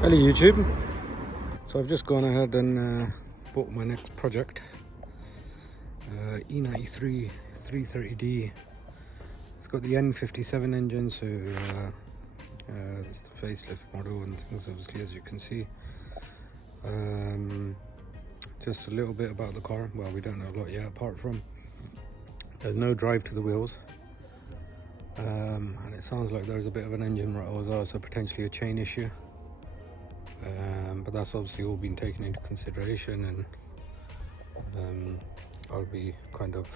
Hello YouTube. So I've just gone ahead and bought my next project, E93 330D. It's got the N57 engine, so it's the facelift model and things, obviously, as you can see. Just a little bit about the car. Well, we don't know a lot yet, apart from there's no drive to the wheels, and it sounds like there's a bit of an engine rattle as well, so potentially a chain issue. But that's obviously all been taken into consideration, and I'll be kind of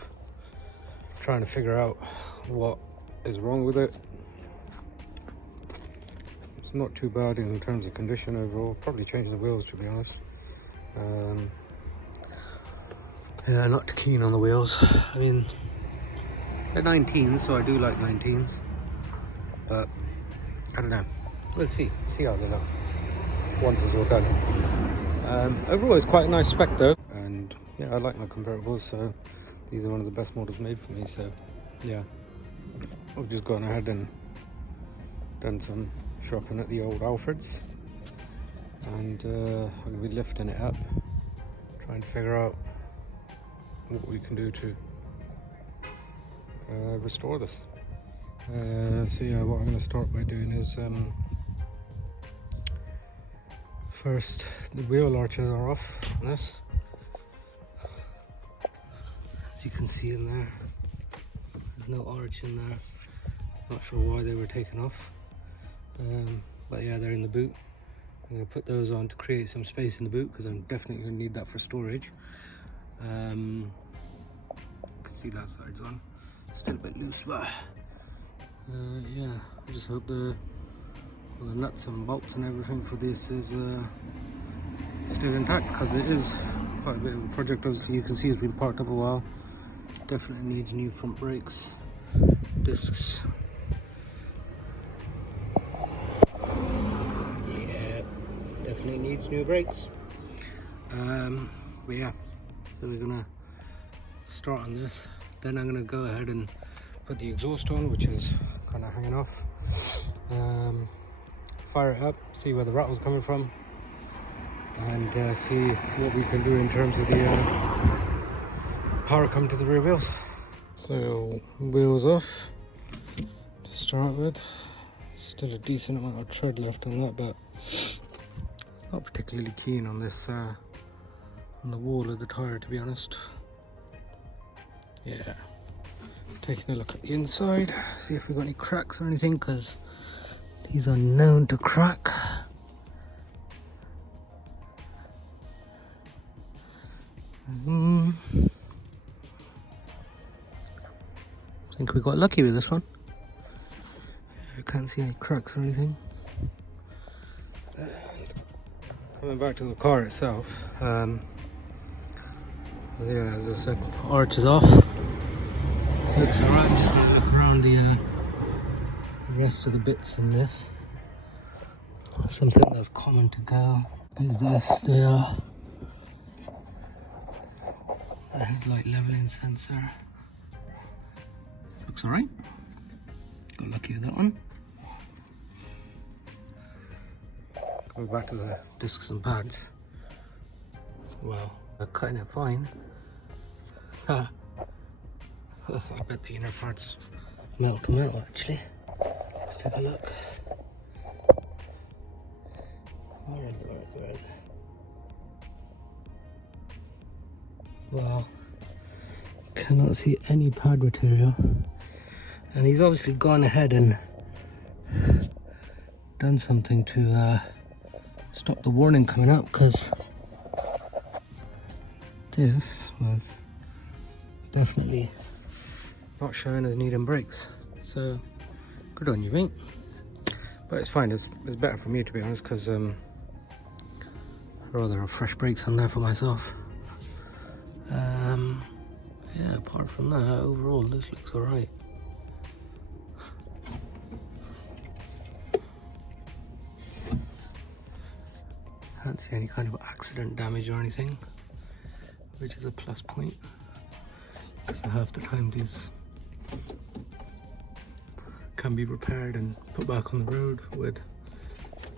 trying to figure out what is wrong with it. It's not too bad in terms of condition overall. Probably change the wheels, to be honest. Yeah, not too keen on the wheels. I mean, they're 19s, so I do like 19s, but I don't know. We'll see how they look once it's all done. Overall, it's quite a nice spec though, and yeah, I like my convertibles, so these are one of the best models made for me. So yeah, I've just gone ahead and done some shopping at the old Alfred's, and I'm gonna be lifting it up, trying to figure out what we can do to restore this. So yeah, what I'm going to start by doing is first, the wheel arches are off on this, as you can see in there. There's no arch in there. Not sure why they were taken off, but yeah, they're in the boot. I'm going to put those on to create some space in the boot, because I'm definitely going to need that for storage. You can see that side's on. Still a bit loose, but yeah, I just hope the nuts and bolts and everything for this is still intact, because it is quite a bit of a project. Obviously, you can see it's been parked up a while. Definitely needs new front brakes, discs. Yeah, definitely needs new brakes. But yeah, so we're gonna start on this. Then I'm gonna go ahead and put the exhaust on, which is kind of hanging off. Fire it up, see where the rattle's coming from, and see what we can do in terms of the power coming to the rear wheels. So wheels off to start with. Still a decent amount of tread left on that, but not particularly keen on this on the wall of the tire, to be honest. Yeah, taking a look at the inside, see if we've got any cracks or anything, because these are known to crack. I think we got lucky with this one. I can't see any cracks or anything. Coming back to the car itself, yeah, as I said, arch is off. Looks alright. I'm just going to look around the rest of the bits in this. Something that's common to go is this, the headlight leveling sensor. Looks alright. Got lucky with that one. Going back to the discs and pads. Well, they're kind of fine. I bet the inner parts metal to metal, actually. Let's take a look. Where is it? Well, cannot see any pad material. And he's obviously gone ahead and done something to stop the warning coming up, because this was definitely not showing as needing brakes. So good on you, mate. But it's fine. It's better for me, to be honest, because I'd rather have fresh brakes on there for myself. Yeah, apart from that, overall this looks alright. Can't see any kind of accident damage or anything, which is a plus point, because half the time these can be repaired and put back on the road with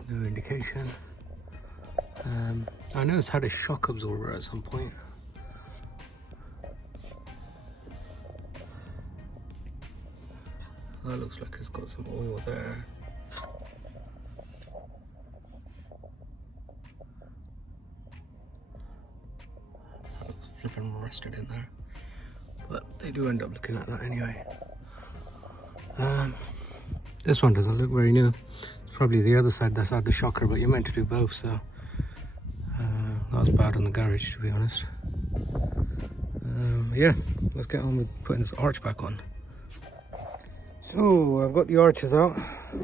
no indication. I know it's had a shock absorber at some point. That looks like it's got some oil there. That looks flipping rusted in there. But they do end up looking like that anyway. This one doesn't look very new. It's probably the other side that's had the shocker, but you're meant to do both, so that was bad on the garage, to be honest. Yeah, let's get on with putting this arch back on. So I've got the arches out.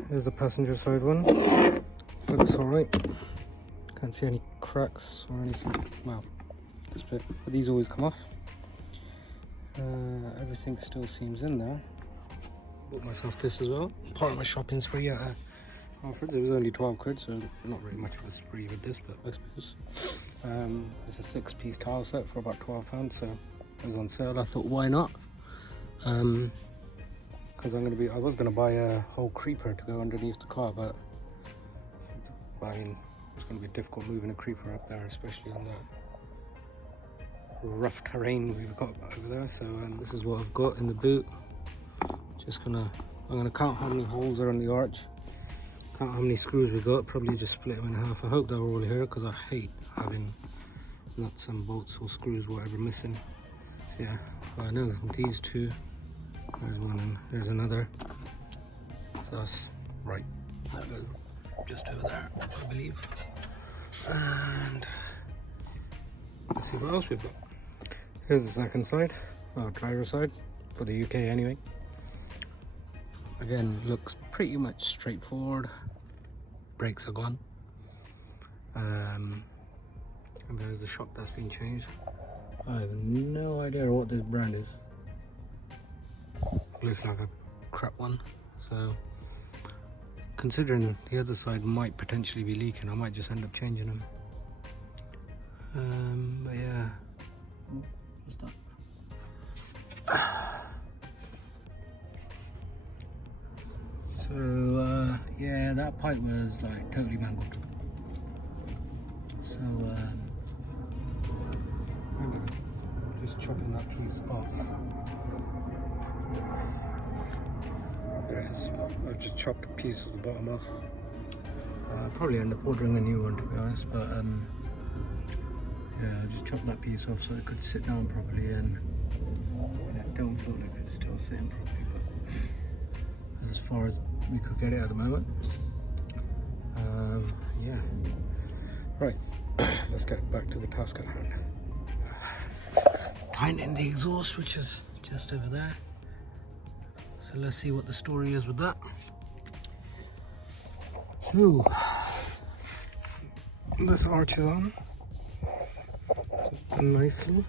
Here's the passenger side one. Looks alright. Can't see any cracks or anything. Well, this bit, but these always come off. Everything still seems in there. Bought myself this as well. Part of my shopping spree at Halfords. It was only 12 quid, so not really much of a spree with this, but I suppose. It's a 6-piece tile set for about £12, so it was on sale. I thought, why not? Because I was gonna buy a whole creeper to go underneath the car, but I mean, it's gonna be difficult moving a creeper up there, especially on the rough terrain we've got over there. So this is what I've got in the boot. I'm gonna count how many holes are on the arch, count how many screws we got, probably just split them in half. I hope they're all here, because I hate having nuts and bolts or screws, whatever, missing. So yeah, I know these two. There's one and there's another. So that's right. That goes just over there, I believe. And let's see what else we've got. Here's the second side, driver's side, for the UK anyway. Again, looks pretty much straightforward. Brakes are gone. And there's the shock that's been changed. I have no idea what this brand is. Looks like a crap one. So, considering the other side might potentially be leaking, I might just end up changing them. But yeah, what's that? So yeah, that pipe was like totally mangled. So I'm just chopping that piece off. There it is. I've just chopped a piece of the bottom off. I'll probably end up ordering a new one, to be honest, but yeah, I just chopped that piece off so it could sit down properly, and it don't feel like it's still sitting properly, but as far as we could get it at the moment. Yeah. Right, let's get back to the task at hand. Tightening the exhaust, which is just over there. So let's see what the story is with that. So, this arch is on. Done nicely.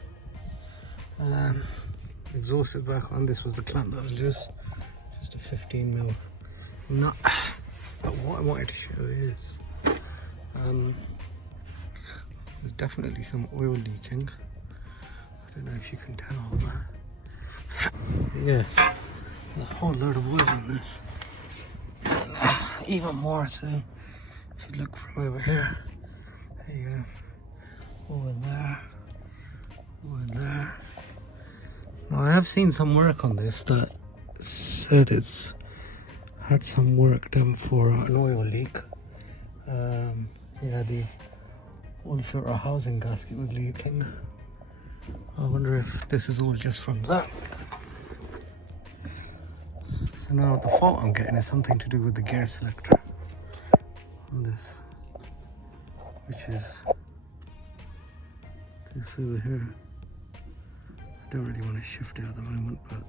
Exhaust is back on. This was the clamp that was just a 15mm nut. But what I wanted to show is there's definitely some oil leaking. I don't know if you can tell that. Yeah, there's a whole load of oil in this. And, even more so if you look from over here. There you go. Oil there. Oil there. Now I have seen some work on this that said it's had some work done for an oil leak. Yeah, the oil filter housing gasket was leaking. I wonder if this is all just from that. So now the fault I'm getting is something to do with the gear selector on this, which is this over here. I don't really want to shift it at the moment, but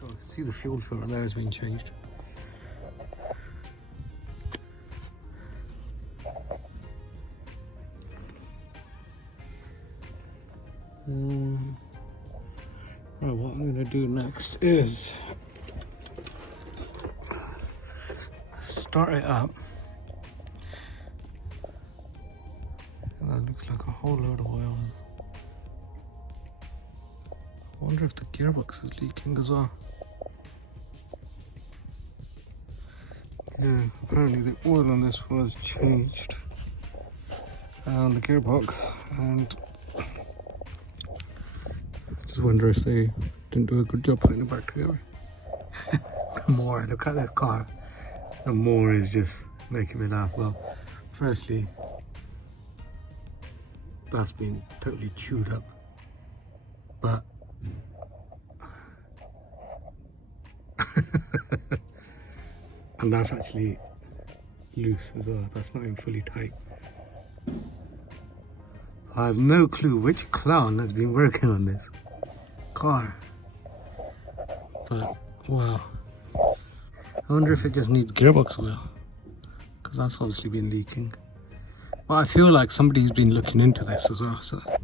so see the fuel filter there has been changed. Right, what I'm going to do next is start it up. And that looks like a whole load of oil. I wonder if the gearbox is leaking as well. Yeah, apparently the oil on this was changed on the gearbox, and I just wonder if they didn't do a good job putting it back together. The more I look at this car, the more is just making me laugh. Well, firstly, that's been totally chewed up, but and that's actually loose as well. That's not even fully tight. I have no clue which clown has been working on this car, but wow. I wonder if it just needs gearbox oil, because that's obviously been leaking. But I feel like somebody's been looking into this as well. So I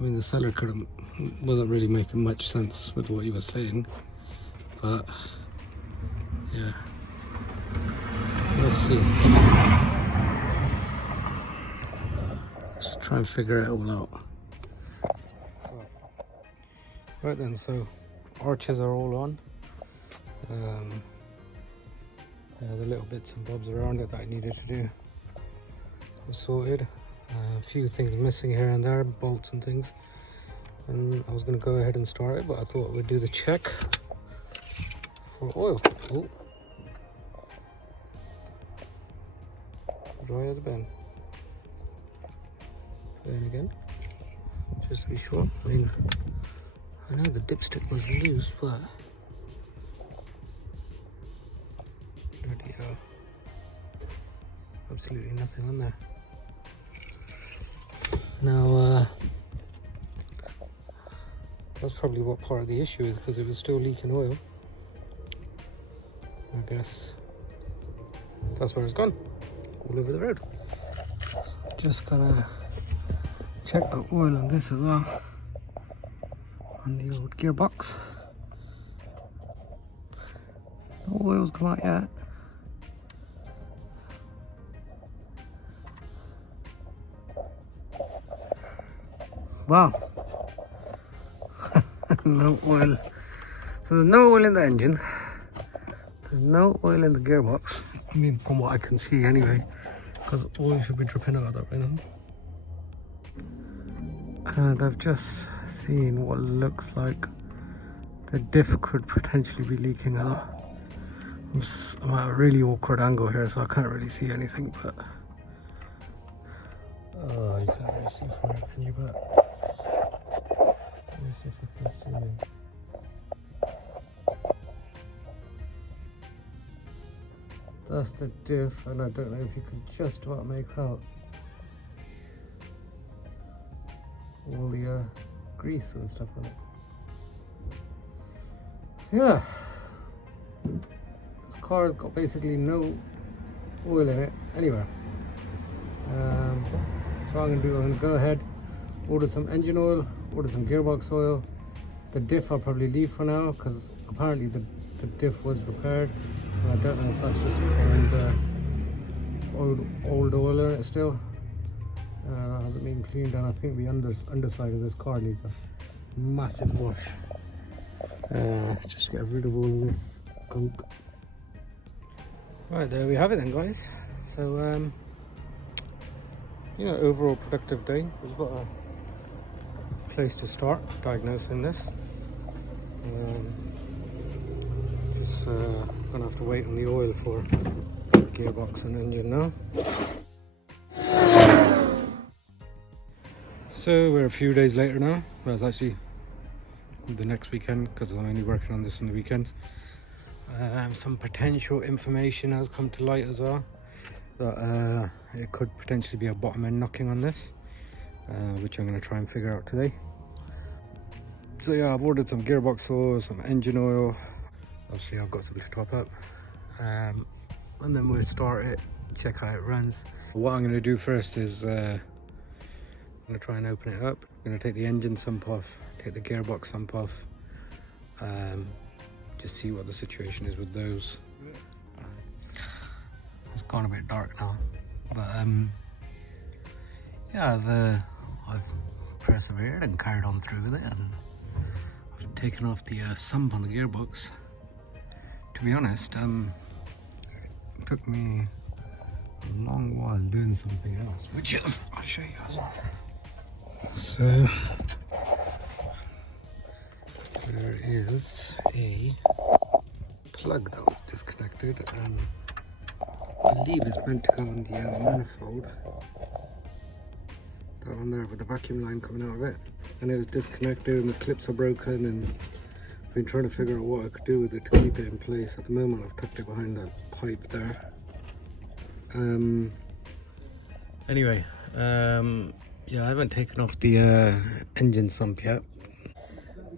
mean, the seller wasn't really making much sense with what he was saying, but yeah, let's see. Let's try and figure it all out. Right then, so arches are all on. Yeah, the little bits and bobs around it that I needed to do was sorted. A few things missing here and there, bolts and things. And I was going to go ahead and start it, but I thought we'd do the check for oil. Oh, dry as a bone. Put it in again, just to be sure. I mean, I know the dipstick was loose, but bloody hell, absolutely nothing on there. Now, that's probably what part of the issue is, because it was still leaking oil. I guess that's where it's gone, all over the road. Just gotta check the oil on this as well, on the old gearbox. No oil's come out yet. Wow. No oil. So there's no oil in the engine. There's no oil in the gearbox. I mean, from what I can see anyway, because oil should be dripping out of that right now. And I've just seen what looks like the diff could potentially be leaking out. I'm at a really awkward angle here, so I can't really see anything, but oh, you can't really see from here, can you? But let me see if I can zoom in. That's the diff, and I don't know if you can just about make out all the grease and stuff on it. So yeah, this car has got basically no oil in it anywhere. So what I'm going to do, I'm going to go ahead, order some engine oil, order some gearbox oil. The diff I'll probably leave for now, because apparently the diff was repaired. And I don't know if that's just old oil in it still. Hasn't been cleaned, and I think the underside of this car needs a massive wash. Just get rid of all of this gunk. Right, there we have it then, guys. So you know, overall productive day. We've got a place to start diagnosing this. Just gonna have to wait on the oil for gearbox and engine now. So we're a few days later now. Well, it's actually the next weekend, because I'm only working on this on the weekends. Some potential information has come to light as well, that it could potentially be a bottom end knocking on this, which I'm going to try and figure out today. So yeah, I've ordered some gearbox oil, some engine oil. Obviously I've got some to top up, and then we'll start it, check how it runs. What I'm going to do first is I'm going to try and open it up. I'm going to take the engine sump off, take the gearbox sump off, just see what the situation is with those. It's gone a bit dark now, but yeah, I've persevered and carried on through with it, and I've taken off the sump on the gearbox. To be honest, took me a long while doing something else, which is, I'll show you as well. So there is a plug that was disconnected, and I believe it's meant to go on the manifold. That one there with the vacuum line coming out of it. And it was disconnected and the clips are broken, and I've been trying to figure out what I could do with it to keep it in place. At the moment I've tucked it behind that pipe there. Anyway, yeah, I haven't taken off the engine sump yet,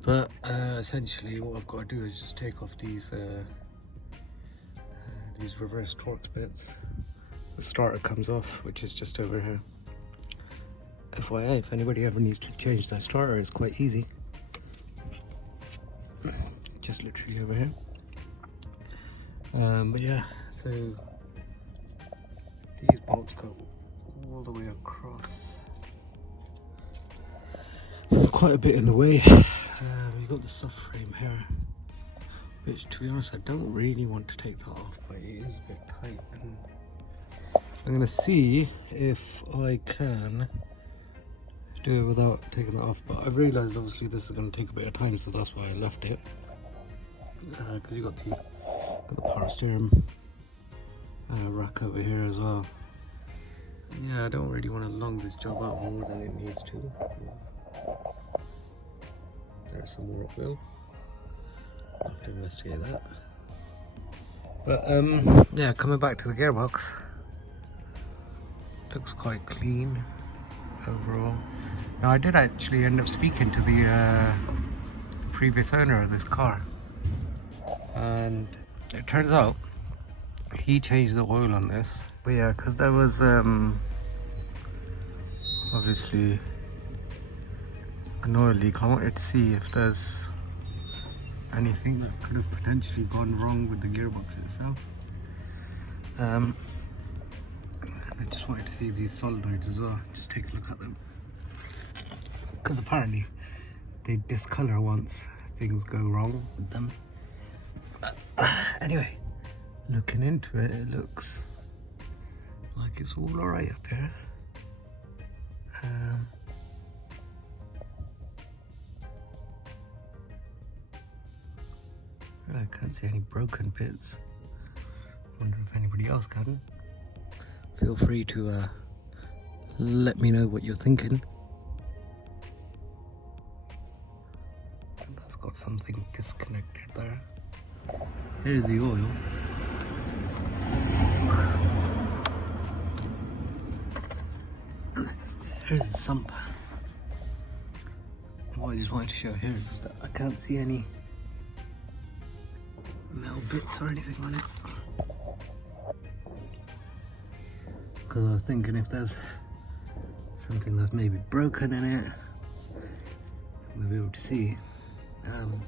but essentially what I've got to do is just take off these reverse torque bits. The starter comes off, which is just over here. FYI, if anybody ever needs to change their starter, it's quite easy. Just literally over here. But yeah, so these bolts go all the way across. There's quite a bit in the way. We've got the subframe here, which, to be honest, I don't really want to take that off, but it is a bit tight. And I'm going to see if I can do it without taking that off, but I've realised obviously this is going to take a bit of time, so that's why I left it. Because you got the power steering rack over here as well. Yeah, I don't really want to long this job out more than it needs to. There's some more uphill. I'll have to investigate that. But yeah, coming back to the gearbox, looks quite clean overall. Now, I did actually end up speaking to the previous owner of this car, and it turns out he changed the oil on this. But yeah, because there was obviously an oil leak, I wanted to see if there's anything that could have potentially gone wrong with the gearbox itself. I just wanted to see these solenoids as well, just take a look at them, because apparently they discolor once things go wrong with them. Anyway, looking into it, it looks like it's all alright up here. I can't see any broken bits. Wonder if anybody else can. Feel free to let me know what you're thinking. That's got something disconnected there. Here's the oil. Here's the sump. What I just wanted to show here is that I can't see any metal bits or anything on it. Because I was thinking if there's something that's maybe broken in it, we'll be able to see. I'm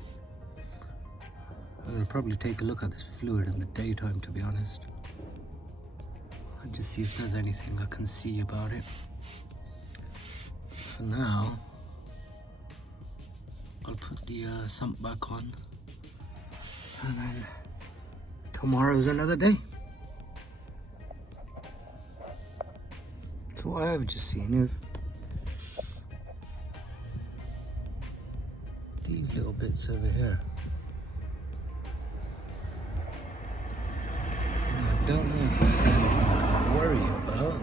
going to probably take a look at this fluid in the daytime, to be honest, and just see if there's anything I can see about it. For now, I'll put the sump back on, and then tomorrow's another day. So what I've just seen is these little bits over here. I don't know if there's anything to worry about.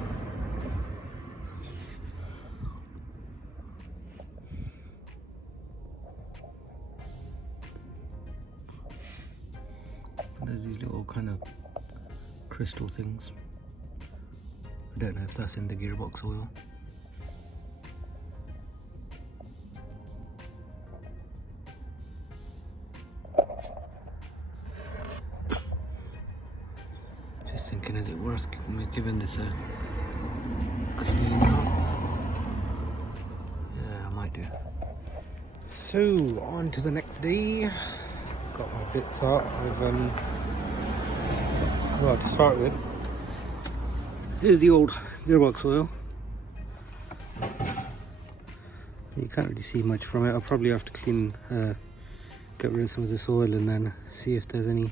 There's these little kind of crystal things. I don't know if that's in the gearbox oil. Just thinking, is it worth giving this a clean out? Yeah, I might do. So, on to the next day. Got my bits out of, well, to start with, here's the old gearbox oil. You can't really see much from it. I'll probably have to clean, get rid of some of this oil and then see if there's any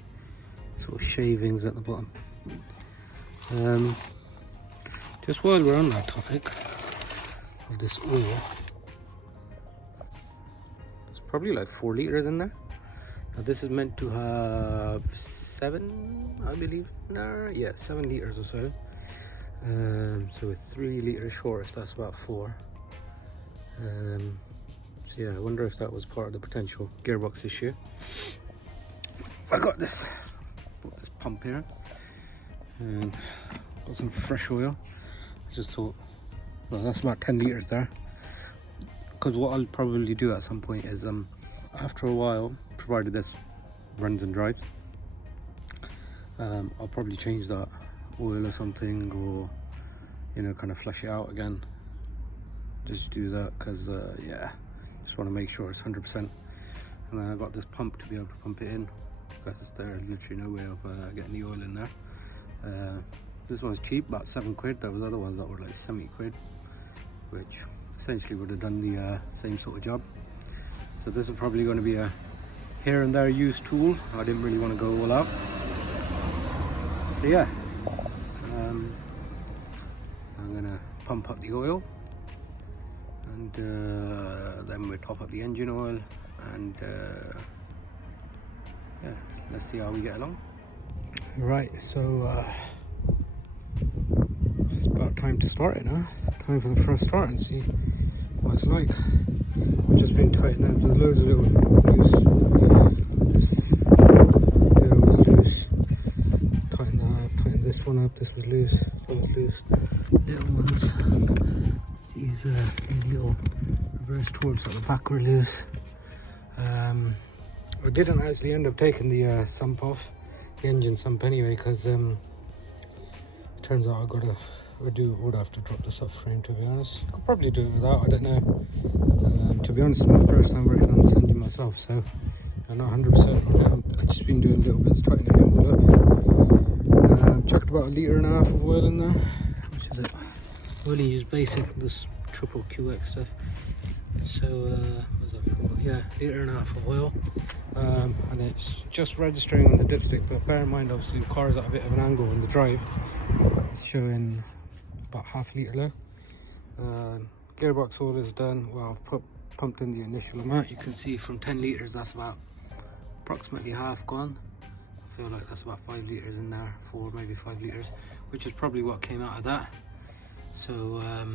sort of shavings at the bottom. Just while we're on that topic of this oil, there's probably like 4 liters in there. Now this is meant to have 7, I believe, in there. Yeah, 7 liters or so. So with 3 liters short, that's about 4. So yeah, I wonder if that was part of the potential gearbox issue. I got this pump here and got some fresh oil. I just thought, well, that's about 10 liters there. Because what I'll probably do at some point is, after a while, provided this runs and drives, I'll probably change that oil or something, or you know, kind of flush it out again. Just do that because yeah, just want to make sure it's 100%. And then I got this pump to be able to pump it in, because there's literally no way of getting the oil in there. This one's cheap, about 7 quid. There was other ones that were like 70 quid, which essentially would have done the same sort of job. So this is probably going to be a here and there used tool. I didn't really want to go all out. So yeah, I'm gonna pump up the oil, and then we'll top up the engine oil, and yeah, let's see how we get along. Right, so it's about time to start it now. Time for the first start and see what it's like. I've just been tightening up. There's loads of little loose. This was loose. Tighten that up. Tighten this one up. This was loose. That was loose. Little ones. These little reverse towards at the back were loose. I didn't actually end up taking the sump off, the engine sump anyway, because it turns out I would have to drop the subframe, to be honest. Could probably do it without, I don't know. To be honest, it's my first time working on this engine myself, so I'm not 100%. You know, I've just been doing little bits, tightening it all up. Chucked about 1.5 liters of oil in there, which is it. I only use basic, this triple QX stuff. So, what's that for? Yeah, 1.5 liters of oil. And it's just registering on the dipstick, but bear in mind, obviously, the car is at a bit of an angle in the drive. It's showing about 1/2 litre low. Gearbox oil is done. Well, I've pumped in the initial amount. You can see from 10 litres, that's about approximately half gone. I feel like that's about 5 litres in there, 4, maybe 5 litres, which is probably what came out of that. So, yeah,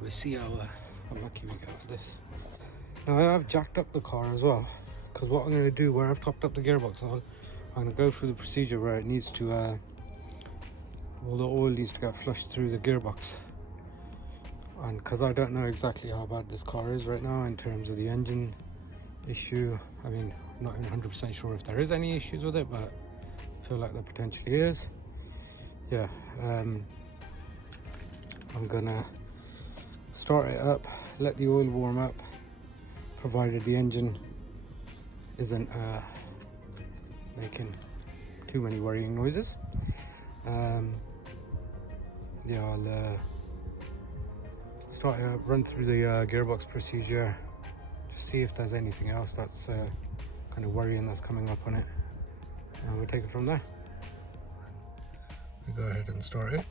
we'll see how lucky we get with this. Now, I have jacked up the car as well, because what I'm going to do, where I've topped up the gearbox, I'm going to go through the procedure where it needs to, all the oil needs to get flushed through the gearbox. And because I don't know exactly how bad this car is right now in terms of the engine issue. I mean, I'm not even 100% sure if there is any issues with it, but I feel like there potentially is. Yeah, I'm gonna start it up, let the oil warm up, provided the engine isn't making too many worrying noises. Yeah, I'll start run through the gearbox procedure, just see if there's anything else that's kind of worrying that's coming up on it, and we'll take it from there. We go ahead and start it.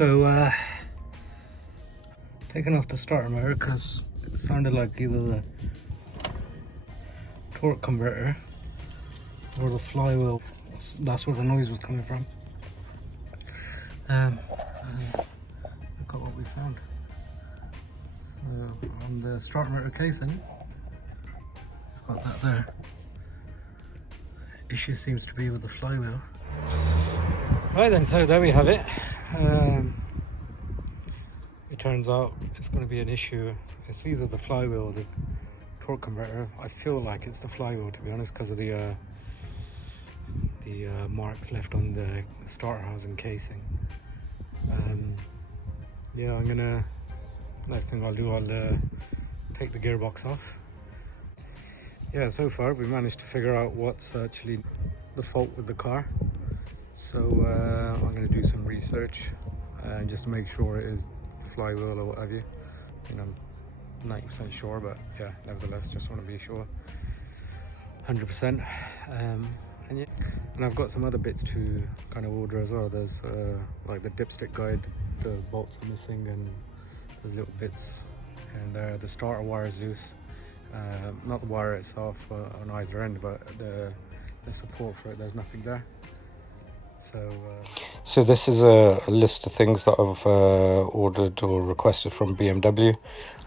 So taking off the starter motor because it sounded like either the torque converter or the flywheel. That's where the noise was coming from. And look at what we found. So on the starter motor casing, we've got that there. Issue seems to be with the flywheel. Right then, so there we have it. It turns out it's going to be an issue. It's either the flywheel or the torque converter. I feel like it's the flywheel, to be honest, because of the marks left on the starter housing casing. Yeah, I'm gonna, next thing I'll do, I'll take the gearbox off. Yeah, so far we managed to figure out what's actually the fault with the car. So I'm going to do some research just to make sure it is flywheel or what have you. I mean, I'm 90% sure, but yeah, nevertheless, just want to be sure. 100%. And yeah, and I've got some other bits to kind of order as well. There's like the dipstick guide, the bolts are missing, and there's little bits and there. The starter wire is loose. Not the wire itself on either end, but the support for it, there's nothing there. So this is a list of things that I've ordered or requested from BMW.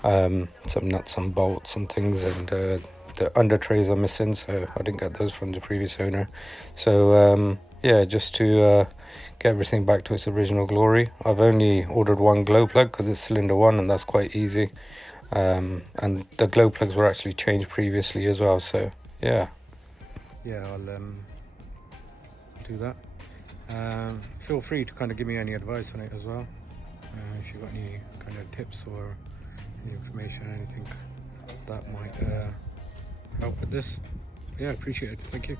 Some nuts and bolts and things, and the under trays are missing, so I didn't get those from the previous owner. So yeah, just to get everything back to its original glory. I've only ordered one glow plug because it's cylinder one, and that's quite easy. And the glow plugs were actually changed previously as well, so yeah. Yeah, I'll do that. Feel free to kind of give me any advice on it as well. If you've got any kind of tips or any information, anything that might help with this. Yeah, appreciate it. Thank you.